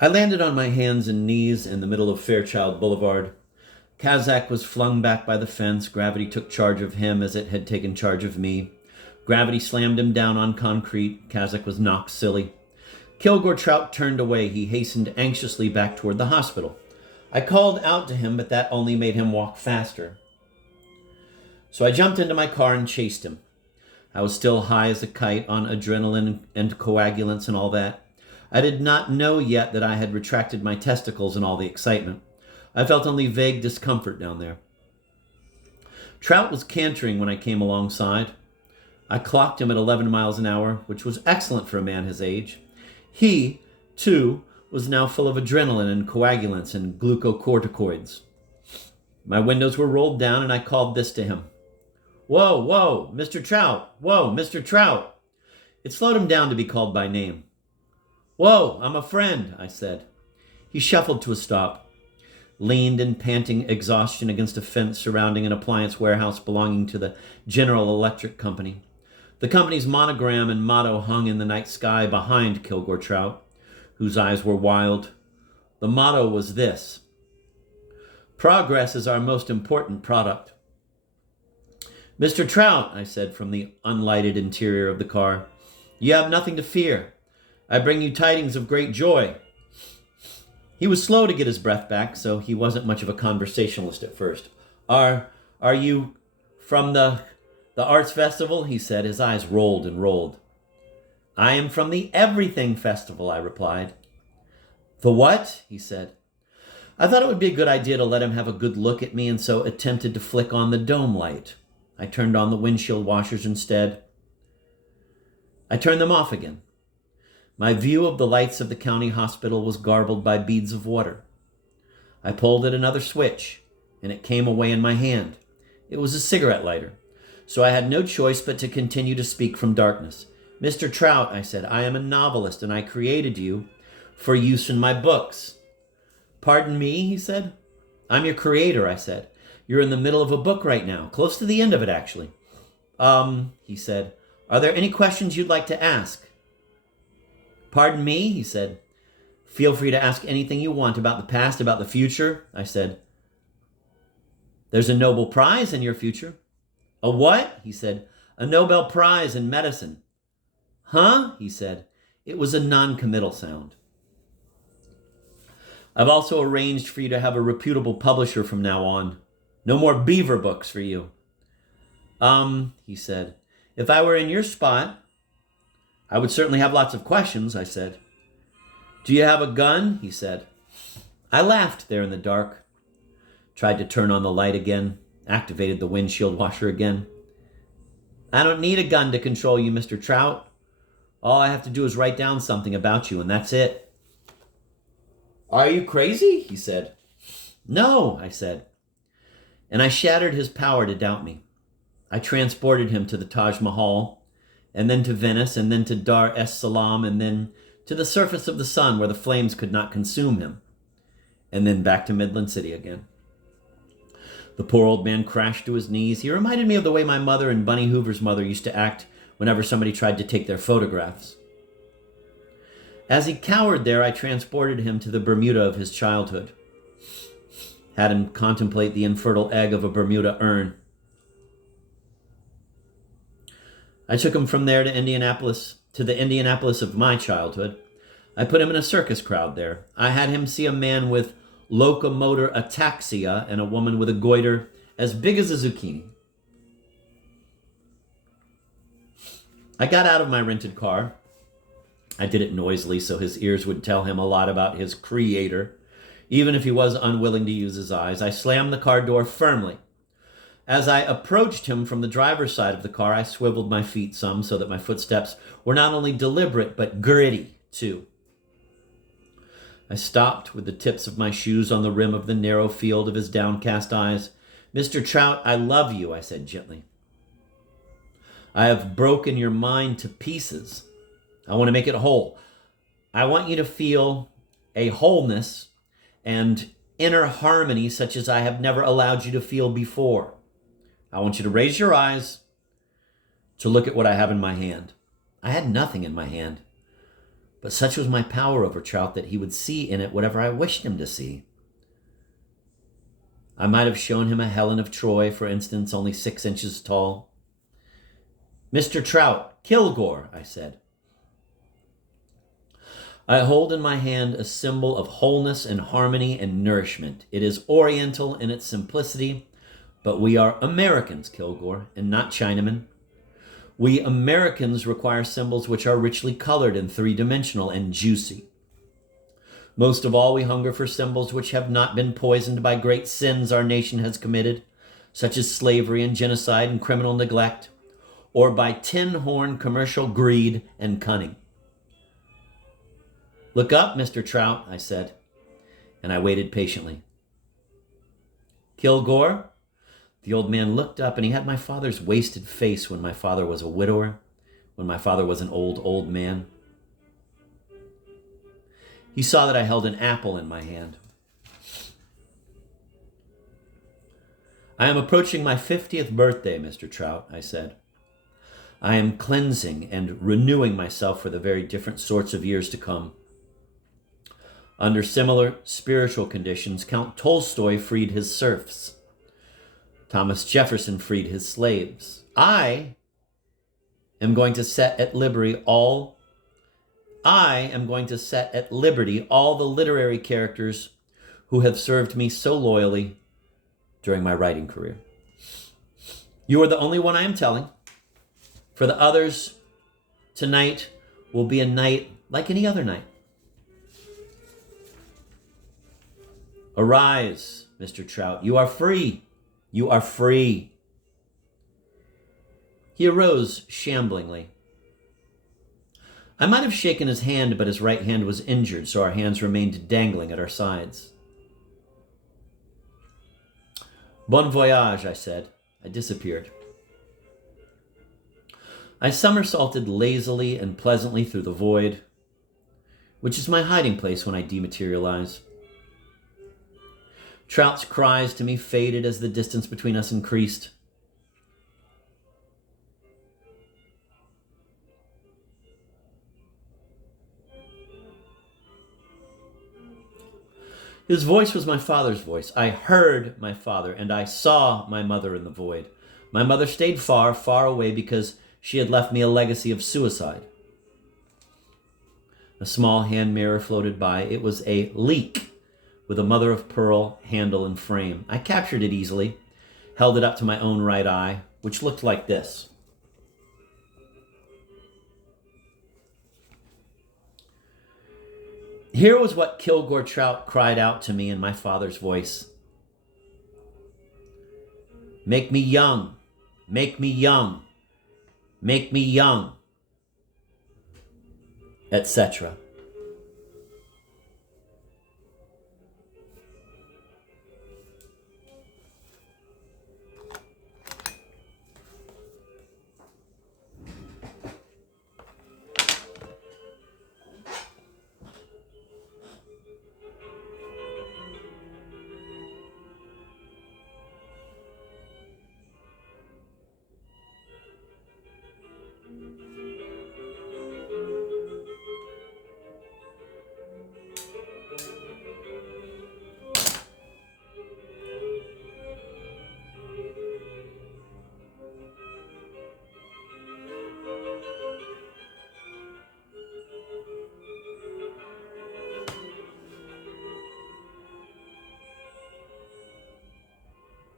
I landed on my hands and knees in the middle of Fairchild Boulevard. Kazak was flung back by the fence. Gravity took charge of him as it had taken charge of me. Gravity slammed him down on concrete. Kazak was knocked silly. Kilgore Trout turned away. He hastened anxiously back toward the hospital. I called out to him, but that only made him walk faster. So I jumped into my car and chased him. I was still high as a kite on adrenaline and coagulants and all that. I did not know yet that I had retracted my testicles in all the excitement. I felt only vague discomfort down there. Trout was cantering when I came alongside. I clocked him at 11 miles an hour, which was excellent for a man his age. He, too, was now full of adrenaline and coagulants and glucocorticoids. My windows were rolled down and I called this to him. "Whoa, whoa, Mr. Trout! Whoa, Mr. Trout!" It slowed him down to be called by name. "Whoa, I'm a friend," I said. He shuffled to a stop, leaned in panting exhaustion against a fence surrounding an appliance warehouse belonging to the General Electric Company. The company's monogram and motto hung in the night sky behind Kilgore Trout, whose eyes were wild. The motto was this: "Progress is our most important product." "Mr. Trout," I said from the unlighted interior of the car, "you have nothing to fear. I bring you tidings of great joy." He was slow to get his breath back, so he wasn't much of a conversationalist at first. Are you from the Arts Festival?" he said. His eyes rolled and rolled. "I am from the Everything Festival," I replied. "The what?" he said. I thought it would be a good idea to let him have a good look at me, and so attempted to flick on the dome light. I turned on the windshield washers instead. I turned them off again. My view of the lights of the county hospital was garbled by beads of water. I pulled at another switch, and it came away in my hand. It was a cigarette lighter, so I had no choice but to continue to speak from darkness. "Mr. Trout," I said, "I am a novelist, and I created you for use in my books." "Pardon me," he said. "I'm your creator," I said. "You're in the middle of a book right now, close to the end of it, actually." He said, "Are there any questions you'd like to ask?" "Pardon me," he said. "Feel free to ask anything you want about the past, about the future," I said. "There's a Nobel Prize in your future." "A what?" he said. "A Nobel Prize in medicine." "Huh?" he said. It was a non-committal sound. "I've also arranged for you to have a reputable publisher from now on. No more beaver books for you." He said. "If I were in your spot, I would certainly have lots of questions," I said. "Do you have a gun?" he said. I laughed there in the dark, tried to turn on the light again, activated the windshield washer again. "I don't need a gun to control you, Mr. Trout. All I have to do is write down something about you, and that's it." "Are you crazy?" he said. "No," I said. And I shattered his power to doubt me. I transported him to the Taj Mahal, and then to Venice, and then to Dar es Salaam, and then to the surface of the sun where the flames could not consume him, and then back to Midland City again. The poor old man crashed to his knees. He reminded me of the way my mother and Bunny Hoover's mother used to act whenever somebody tried to take their photographs. As he cowered there, I transported him to the Bermuda of his childhood, had him contemplate the infertile egg of a Bermuda urn. I took him from there to Indianapolis, to the Indianapolis of my childhood. I put him in a circus crowd there. I had him see a man with locomotor ataxia and a woman with a goiter as big as a zucchini. I got out of my rented car. I did it noisily so his ears would tell him a lot about his creator, even if he was unwilling to use his eyes. I slammed the car door firmly. As I approached him from the driver's side of the car, I swiveled my feet some so that my footsteps were not only deliberate, but gritty, too. I stopped with the tips of my shoes on the rim of the narrow field of his downcast eyes. "Mr. Trout, I love you," I said gently. "I have broken your mind to pieces. I want to make it whole. I want you to feel a wholeness and inner harmony such as I have never allowed you to feel before. I want you to raise your eyes to look at what I have in my hand." I had nothing in my hand. But such was my power over Trout that he would see in it whatever I wished him to see. I might have shown him a Helen of Troy, for instance, only 6 inches tall. "Mr. Trout, Kilgore," I said. I hold in my hand a symbol of wholeness and harmony and nourishment. It is oriental in its simplicity, but we are Americans, Kilgore, and not Chinamen. We Americans require symbols which are richly colored and three-dimensional and juicy. Most of all, we hunger for symbols which have not been poisoned by great sins our nation has committed, such as slavery and genocide and criminal neglect, or by tin-horn commercial greed and cunning. "Look up, Mr. Trout," I said, and I waited patiently. "Kilgore?" The old man looked up, and he had my father's wasted face when my father was a widower, when my father was an old man. He saw that I held an apple in my hand. "I am approaching my 50th birthday, Mr. Trout," I said. "I am cleansing and renewing myself for the very different sorts of years to come. Under similar spiritual conditions, Count Tolstoy freed his serfs. Thomas Jefferson freed his slaves. I am going to set at liberty all the literary characters who have served me so loyally during my writing career. You are the only one I am telling. For the others, tonight will be a night like any other night. Arise, Mr. Trout. You are free. You are free." He arose shamblingly. I might have shaken his hand, but his right hand was injured, so our hands remained dangling at our sides. "Bon voyage," I said. I disappeared. I somersaulted lazily and pleasantly through the void, which is my hiding place when I dematerialize. Trout's cries to me faded as the distance between us increased. His voice was my father's voice. I heard my father, and I saw my mother in the void. My mother stayed far, far away because she had left me a legacy of suicide. A small hand mirror floated by. It was a leak with a mother-of-pearl handle and frame. I captured it easily, held it up to my own right eye, which looked like this. Here was what Kilgore Trout cried out to me in my father's voice. "Make me young, make me young, make me young," etc.